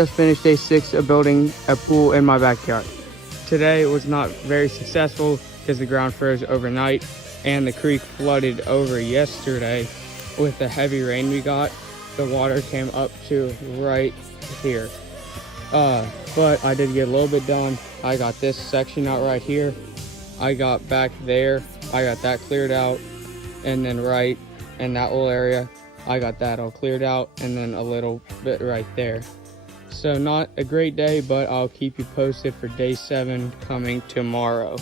Just finished day 6 of building a pool in my backyard. Today was not very successful because the ground froze overnight and the creek flooded over yesterday with the heavy rain we got. The water came up to right here. But I did get a little bit done. I got this section out right here. I got back there. I got that cleared out. And then right in that little area, I got that all cleared out, and then a little bit right there. So not a great day, but I'll keep you posted for day 7 coming tomorrow.